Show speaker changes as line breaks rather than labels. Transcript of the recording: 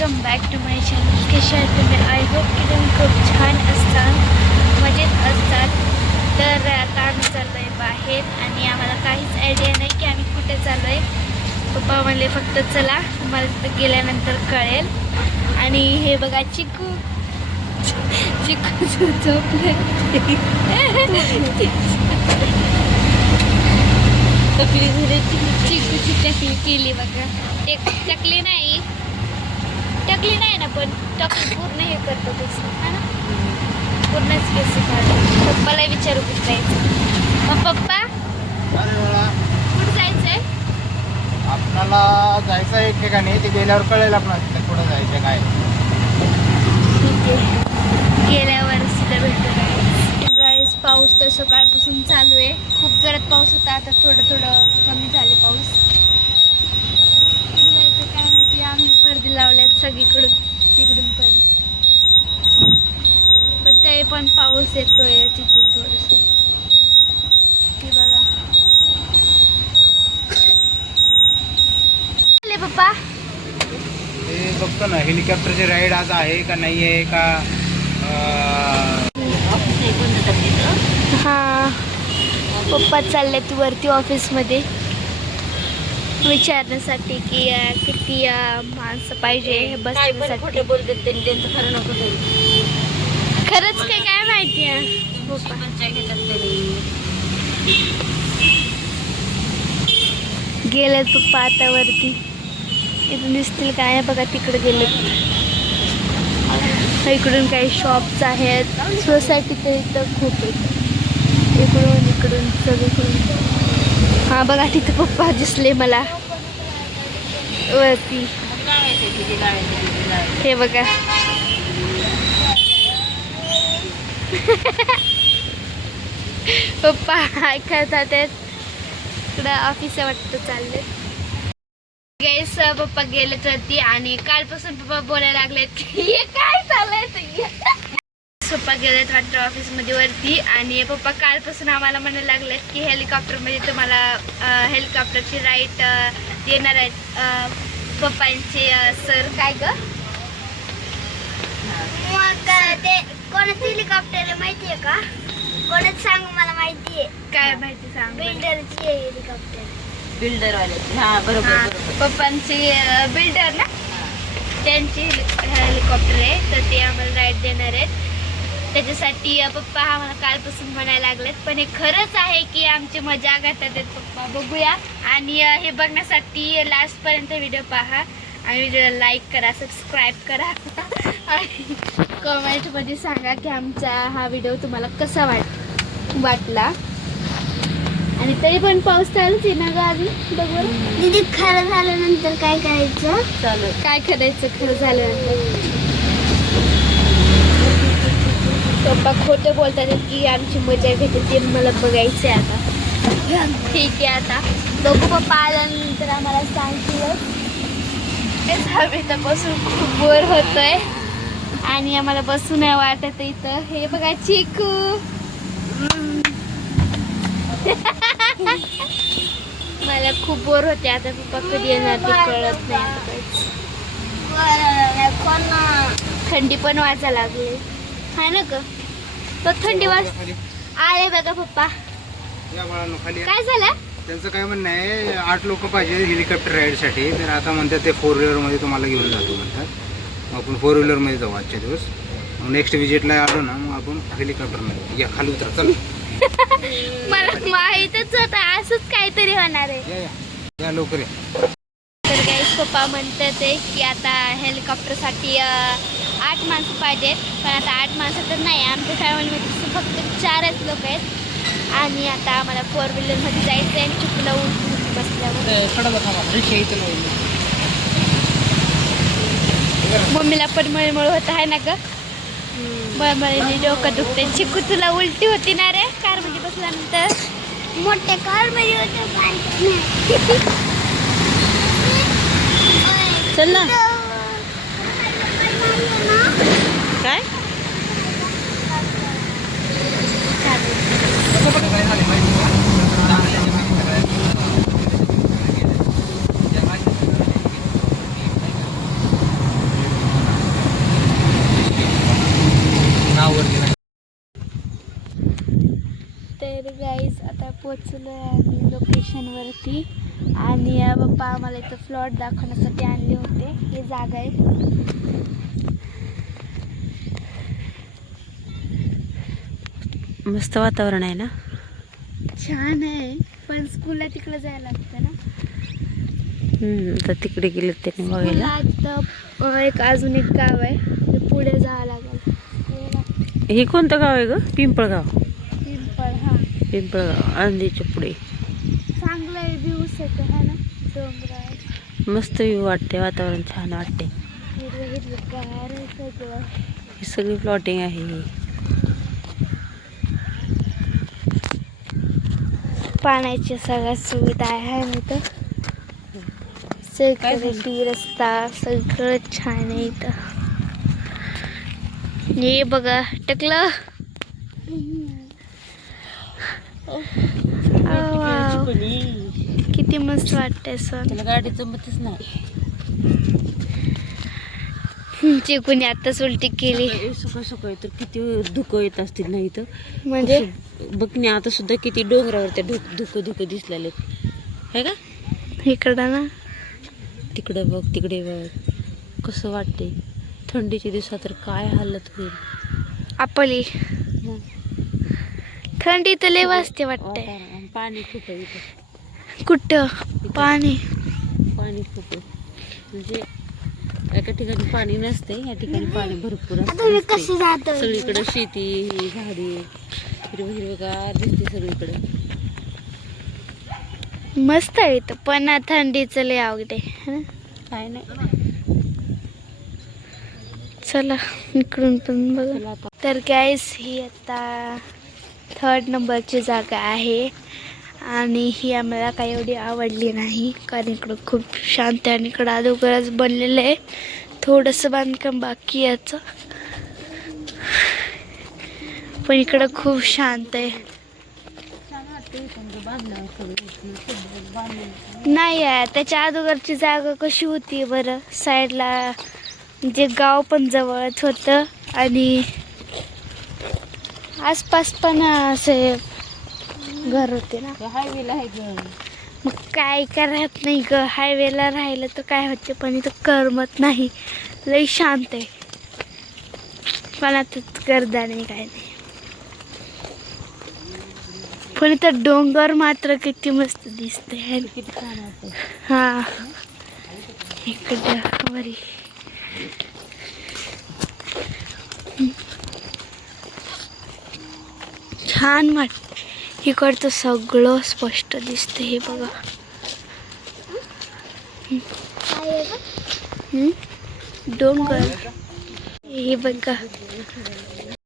Welcome back to my channel कशा आहेत तुम्ही आय होप की तुम्ही खूप छान असतात मजेत असतात तर आता आम्ही चाललो आहे बाहेर आणि आम्हाला काहीच आयडिया नाही की आम्ही कुठे चाललो आहे पप्पा म्हणले फक्त चला तुम्हाला तिथं गेल्यानंतर कळेल. आणि हे बघा चिकू. चिकू झोपले.
तकली झाली.
चिकूची चकली केली बघा. ते नाही. टकली नाही ना पण टकली पूर्ण हे करतो केस हा ना? पूर्णच केस काढतो. पप्पाला विचारू कुठं जायचं. मग पप्पा कुठं जायचंय?
आपणाला जायचं आहे एक ठिकाणी ते गेल्यावर कळेल आपणाला तिथे कुठं जायचं काय
ठीक आहे. गेल्यावर सुद्धा भेटतो गाईस पाऊस तर सकाळपासून चालू आहे. खूप जोरात पाऊस होता आता थोडं थोडं कमी झाले पाऊस कुठं जायचं काय माहिती आम्ही पडदे लावल्यात सगळीकडून तिकडून पण पण ते पण पाऊस येतोय तिथून थोडस हे बघा आले पप्पा
ते बघतो ना हेलिकॉप्टरची राईड आज आहे का नाही आहे का
ऑफिस
हा. पप्पा चाललेत वरती ऑफिसमध्ये विचारण्यासाठी की किती माणसं पाहिजे हे
खोटे बोलतात त्यांनी त्यांचं खरं नको
खरंच काय काय माहिती आहे? पप्पा
पंचाय घेतात त्यांनी
गेलेत पप्पा आता वरती इथून दिसतील काय आहे बघा तिकडे गेलेत. इकडून काही शॉप्स आहेत. सोसायटी तर इथं खूप आहेत. इकडून इकडून सगळीकडून. हा बघा तिथं पप्पा दिसले मला. वरती. हे बघा. पप्पा ऐकतात इकडं ऑफिस वाटतं चालले गैस पप्पा गेलेत होती आणि कालपासून पप्पा बोलायला लागलेत की हे काय चाललंय पप्पा गेलेत वाटतं ऑफिसमध्ये वरती आणि पप्पा कालपासून आम्हाला म्हणायला लागलेत की हेलिकॉप्टरमध्ये तुम्हाला हेलिकॉप्टरची राईट देणार आहेत. पप्पांचे सर काय ग?
मग ते कोणाचं हेलिकॉप्टर आहे माहितीये कोणाच सांग मला माहितीये
काय माहिती सांग.
बिल्डरची आहे हेलिकॉप्टर
बिल्डर वाल्याची हा बरोबर
हा,
बरोबर.
पप्पांचे बिल्डर ना? त्यांची हेलिकॉप्टर आहे तर ते आम्हाला राईड देणार आहेत. त्याच्यासाठी अ, पप्पा आम्हाला कालपासून म्हणायला लागलेत पण हे खरंच आहे की आमची मजा घेतात आहेत पप्पा. बघूया. आणि अ, हे बघण्यासाठी लास्ट पर्यंत व्हिडिओ पहा. आणि व्हिडिओला लाईक करा सबस्क्राईब करा. आणि कमेंटमध्ये सांगा की आमचा हा व्हिडिओ तुम्हाला कसा वाट वाटला. आणि तरी पण पाऊस चालूच आहे ना ग बघ
दीदी खरं झाल्यानंतर काय करायचं?
चालू
काय करायचं खरं झाल्यानंतर? पप्पा खोटं बोलतात की आमची मजा घेते ते मला बघायचं आहे आता. ठीक आहे आता. बघू पप्पा आल्यानंतर आम्हाला सांगतील. आम्ही तर बसून खूप बोर होतोय. आणि आम्हाला बसून नाही वाटत इथं. हे बघा चिकू. मला खूप बोर होते आता पप्पा कधी येणार ते कळत नाही थंडी पण वाजा लागली. हाय ना ग? थंडी वाज
खाली.
आले बघा पप्पा. काय झालं?
त्यांचं काय म्हणणं आहे आठ लोक पाहिजे हेलिकॉप्टर राईडसाठी तर आता म्हणतात ते फोर व्हीलरमध्ये तुम्हाला घेऊन जातो म्हणतात. आपण फोर व्हीलरमध्ये जाऊ आजच्या दिवस. मग नेक्स्ट विजिटला आलो ना मग आपण हेलिकॉप्टरमध्ये या खाली उतर चल.
मला माहीतच होतं असंच काहीतरी होणार आहे.
या या. या लवकर या.
तर गाईस पप्पा म्हणतात आहे की आता हेलिकॉप्टरसाठी आठ माणसं पाहिजेत. पण आता आठ माणसं तर नाही आमच्या फॅमिलीमध्ये फक्त चारच लोक आहेत. आणि आता आम्हाला फोर व्हीलरमध्ये जायचं आहे आणि चुकलं उलटी बसल्यावर. मम्मीला पण मळमळ होत आहे ना ग? मळमळीने डोकं दुखते चिकू तुला उलटी होती ना रे कारमध्ये बसल्यानंतर?
मोठे कारमध्ये होते
चल ना. काय
गाईज आता पोचलो आहे आम्ही लोकेशनवरती आणि अं, पप्पा आम्हाला इथं फ्लॉट दाखवण्यासाठी आणले होते. हे जागा आहे.
मस्त वातावरण आहे ना?
छान आहे. पण स्कूलला तिकडे जायला लागतं ना.
हम्म, तर तिकडे गेले त्यांनी बघायला.
आता अं, एक अजून एक गाव आहे. ते पुढे जावं लागेल.
हे कोणतं गाव आहे ग? पिंपळगाव.
पिंपळ
पिंपळगाव आळंदीच्या पुढे
चांगलं येतो हा ना?
मस्त व्यू वाटते वातावरण छान वाटते.
सगळं
ही सगळी प्लॉटिंग आहे
पाण्याची सगळ्या सुविधा आहे इथं? सिक्युरिटी रस्ता सगळं छान आहे इथं. हे बघा टकलं? वाव. किती मस्त वाटतंय सण.
त्याला गाडी जमतच नाही.
चिकून आताच उलटी केली.
सकाळ सकाळी तर किती धुकं येत असतील ना इथं.
म्हणजे?
असं बघ ना आता सुद्धा किती डोंगरावर त्या धुक धुकं धुकं दिसलेले आहे का?
इकडं ना.
तिकडे बघ तिकडे बघ. कसं वाटते थंडीच्या दिवसात तर काय हालत होईल.
आपली. थंडी तर लय वाजते वाटतंय.
वातावरण पाणी खूप
कुठं? पाणी.
पाणी खूप म्हणजे एका ठिकाणी पाणी नसते या ठिकाणी पाणी भरपूर असते
कसं जातो
सगळीकडे शेती ही झाडी हिरवं हिरवगार दिसते सगळीकडे.
मस्त आहे इथं पण थंडीचं लय आवड?
काय नाही.
चला इकडून पण बघा. तर गॅस ही आता थर्ड नंबरची जागा आहे. आणि ही आम्हाला काही एवढी आवडली नाही. कारण इकडं खूप शांत आहे आणि इकडं अगोदरच बनलेलं आहे. थोडंसं बांधकाम बाकी याचं पण इकडं खूप शांत आहे. नाही आहे. त्याच्या अगोदरची जागा कशी होती बरं? साईडला जे गाव पण जवळच होतं आणि आसपास पण असे घर होते ना.
हायवेला आहे ग.
मग काय करत नाही ग हायवेला राहिलं तर काय होते पण इथं करमत नाही. लई शांत आहे. पण आता गर्दा नाही काय नाही. पण इथं डोंगर मात्र किती मस्त दिसते हा. इकडं वरी. छान वाट इकडचं सगळं स्पष्ट दिसतं हे बघा. डोंगर. हे बघा.